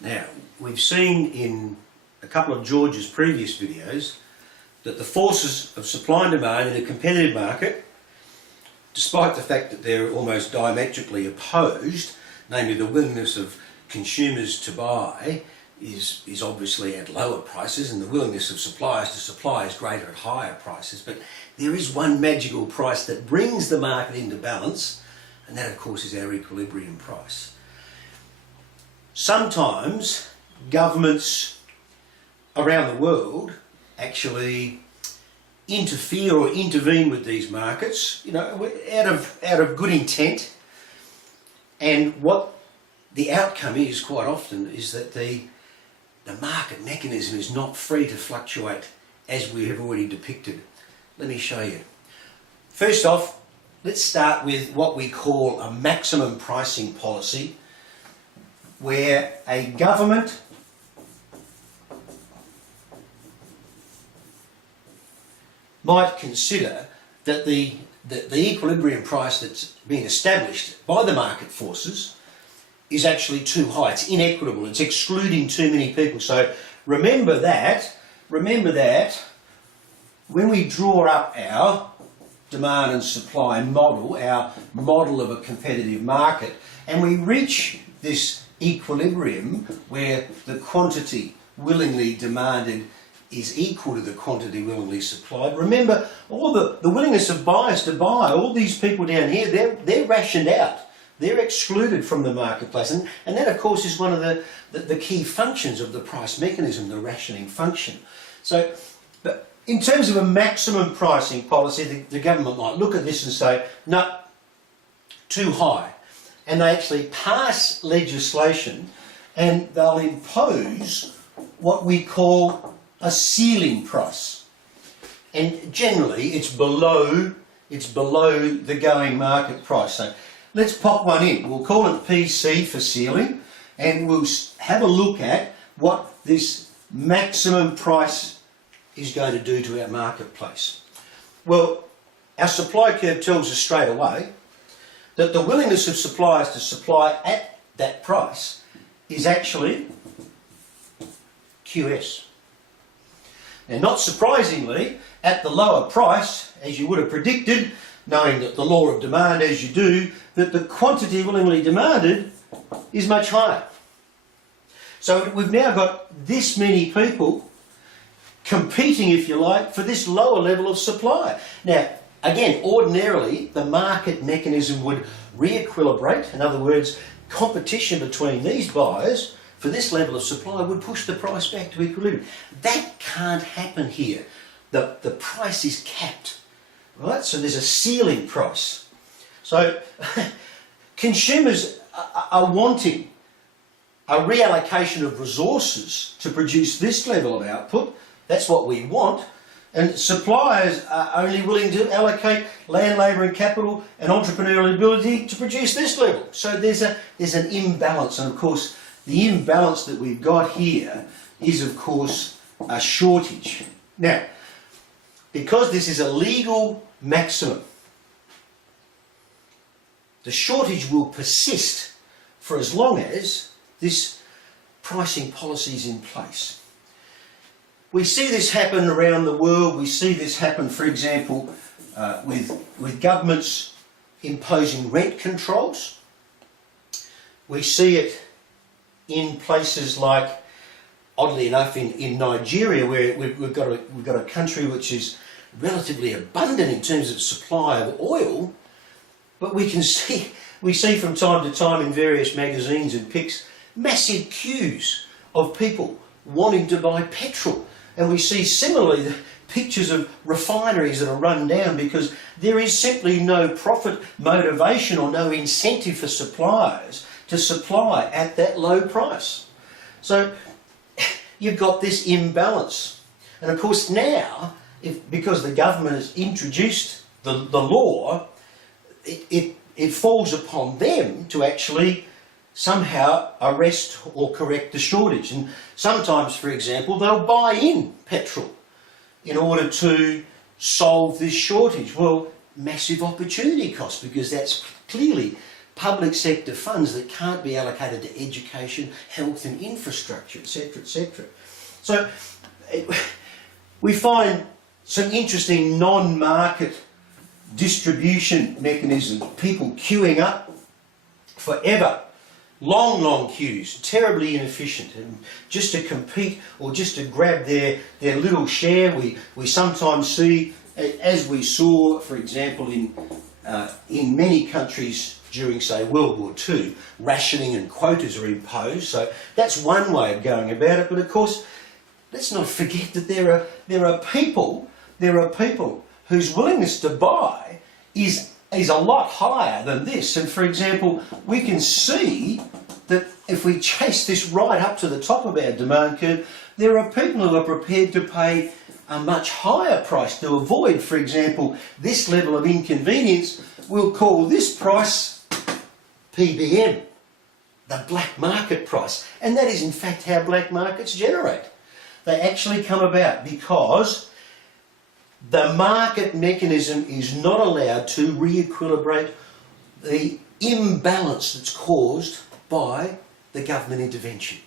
Now, we've seen in a couple of George's previous videos that the forces of supply and demand in a competitive market, despite the fact that they're almost diametrically opposed, namely the willingness of consumers to buy is obviously at lower prices and the willingness of suppliers to supply is greater at higher prices. But there is one magical price that brings the market into balance, and that of course is our equilibrium price. Sometimes governments around the world actually interfere or intervene with these markets, out of good intent. And what the outcome is quite often is that the market mechanism is not free to fluctuate as we have already depicted. Let me show you. First off, let's start with what we call a maximum pricing policy, where a government might consider that the equilibrium price that's been established by the market forces is actually too high. It's inequitable. It's excluding too many people. So remember that when we draw up our demand and supply model, our model of a competitive market, and we reach this equilibrium where the quantity willingly demanded is equal to the quantity willingly supplied. Remember, all the willingness of buyers to buy, all these people down here, they're rationed out. They're excluded from the marketplace. And that, of course, is one of the key functions of the price mechanism, the rationing function. So, but in terms of a maximum pricing policy, the government might look at this and say, no, too high. And they actually pass legislation and they'll impose what we call a ceiling price. And generally it's below the going market price. So let's pop one in. We'll call it PC for ceiling, and we'll have a look at what this maximum price is going to do to our marketplace. Well, our supply curve tells us straight away that the willingness of suppliers to supply at that price is actually QS. And not surprisingly, at the lower price, as you would have predicted, knowing that the law of demand as you do, that the quantity willingly demanded is much higher. So we've now got this many people competing, if you like, for this lower level of supply. Now, again, ordinarily, the market mechanism would re-equilibrate. In other words, competition between these buyers for this level of supply would push the price back to equilibrium. That can't happen here. The price is capped, right? So there's a ceiling price. So consumers are wanting a reallocation of resources to produce this level of output. That's what we want. And suppliers are only willing to allocate land, labour and capital and entrepreneurial ability to produce this level. So there's an imbalance, and of course the imbalance that we've got here is of course a shortage. Now, because this is a legal maximum, the shortage will persist for as long as this pricing policy is in place. We see this happen around the world. We see this happen, for example, with governments imposing rent controls. We see it in places like, oddly enough, in Nigeria, where we've got a country which is relatively abundant in terms of supply of oil, but we see from time to time in various magazines and pics massive queues of people wanting to buy petrol. And we see similarly the pictures of refineries that are run down because there is simply no profit motivation or no incentive for suppliers to supply at that low price. So you've got this imbalance. And of course now, because the government has introduced the law, it falls upon them to actually somehow arrest or correct the shortage. And sometimes, for example, they'll buy in petrol in order to solve this shortage. Well, massive opportunity cost, because that's clearly public sector funds that can't be allocated to education, health and infrastructure, etc., etc. So we find some interesting non-market distribution mechanisms, people queuing up forever, long queues, terribly inefficient, and just to compete or just to grab their little share. We sometimes see, as we saw, for example, in many countries during, say, World War II, rationing and quotas are imposed. So that's one way of going about it. But of course, let's not forget that there are people whose willingness to buy is a lot higher than this. And for example, we can see that if we chase this right up to the top of our demand curve, there are people who are prepared to pay a much higher price to avoid, for example, this level of inconvenience. We'll call this price PBM, the black market price. And that is in fact how black markets generate. They actually come about because the market mechanism is not allowed to re-equilibrate the imbalance that's caused by the government intervention.